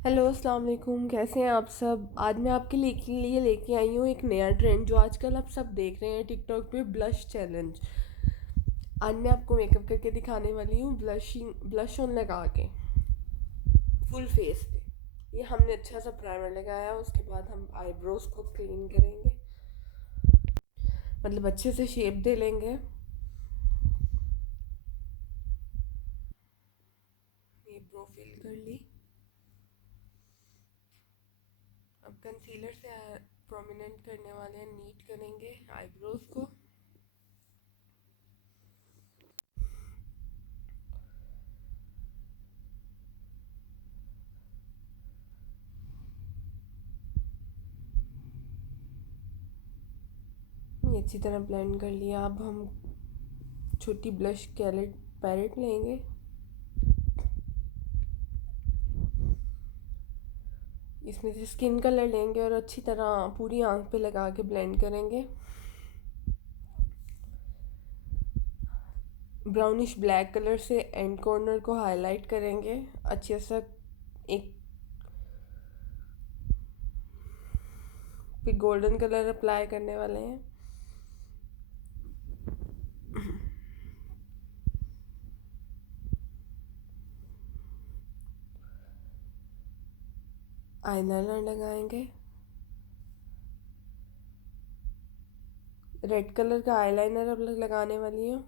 Hello अस्सलाम वालेकुम, कैसे हैं आप सब। आज मैं आपके लिए लेके आई हूँ एक नया ट्रेंड जो आजकल आप सब देख रहे हैं टिकटॉक पे, ब्लश चैलेंज। आज मैं आपको मेकअप करके दिखाने वाली हूँ, ब्लश ऑन लगा के फुल फेस पे। ये हमने अच्छा सा प्राइमर लगाया, उसके बाद हम आईब्रोज को क्लीन करेंगे, मतलब अच्छे से शेप दे लेंगे। ये ब्रो फिल कर ली। अब कंसीलर से प्रोमिनेंट करने वाले हैं, नीट करेंगे आईब्रोज को। ये अच्छी तरह ब्लेंड कर लिया। अब हम छोटी ब्लश पैलेट लेंगे। इसमें से स्किन कलर लेंगे और अच्छी तरह पूरी आंख पे लगा के ब्लेंड करेंगे। ब्राउनिश ब्लैक कलर से एंड कॉर्नर को हाईलाइट करेंगे अच्छे से। एक फिर गोल्डन कलर अप्लाई करने वाले हैं। आईलाइनर लगाएंगे। रेड कलर का आईलाइनर अब लगाने वाली हूँ।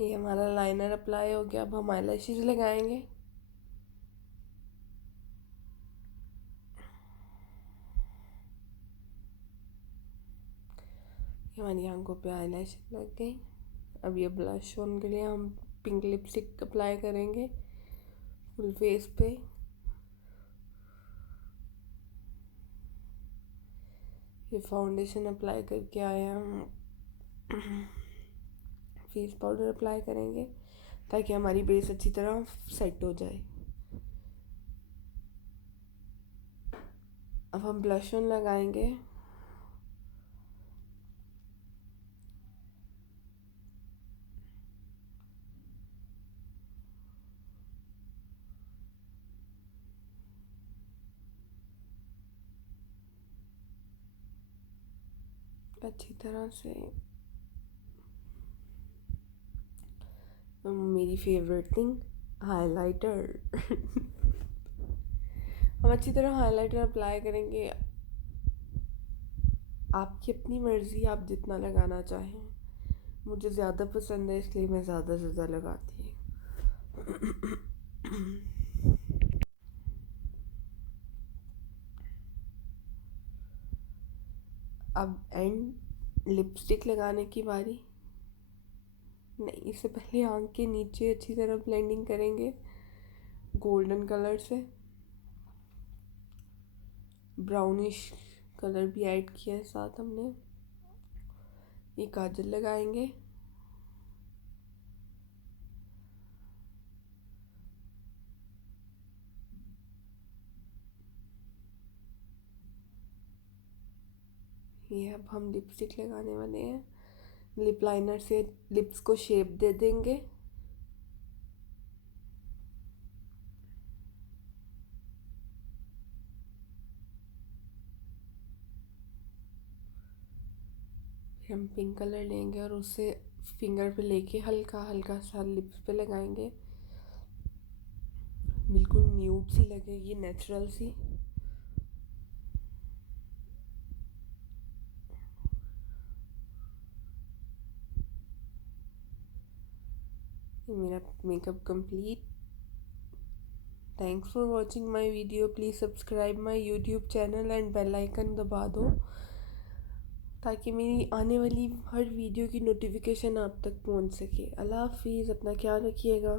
ये हमारा लाइनर अप्लाई हो गया। अब हम आईलैशेस लगाएंगे। ये हमारी आंखों पे आईलैशेस लग गई। अब ये ब्लश ऑन के लिए हम पिंक लिपस्टिक अप्लाई करेंगे फुल फेस पे। ये फाउंडेशन अप्लाई करके आए हम। फेस पाउडर अप्लाई करेंगे ताकि हमारी बेस अच्छी तरह सेट हो जाए। अब हम ब्लश ऑन लगाएंगे। अच्छी तरह से मेरी फेवरेट थिंग हाइलाइटर। हम अच्छी तरह हाइलाइटर अप्लाई करेंगे। आपकी अपनी मर्ज़ी, आप जितना लगाना चाहें। मुझे ज़्यादा पसंद है इसलिए मैं ज़्यादा से ज़्यादा लगाती हूँ। अब एंड लिपस्टिक लगाने की बारी। नहीं, इससे पहले आंख के नीचे अच्छी तरह ब्लेंडिंग करेंगे गोल्डन कलर से। ब्राउनिश कलर भी ऐड किया है साथ हमने। ये काजल लगाएंगे। ये अब हम लिपस्टिक लगाने वाले हैं। लिप लाइनर से लिप्स को शेप दे देंगे। फिर हम पिंक कलर लेंगे और उससे फिंगर पे लेके हल्का हल्का सा लिप्स पे लगाएंगे। बिल्कुल न्यूड सी लगेगी, नेचुरल सी। ये मेरा makeup complete. Thanks for watching my video. Please subscribe my YouTube channel and bell icon दबा दो ताकि मेरी आने वाली हर वीडियो की नोटिफिकेशन आप तक पहुंच सके। अल्लाह हाफिज़, अपना ख्याल रखिएगा।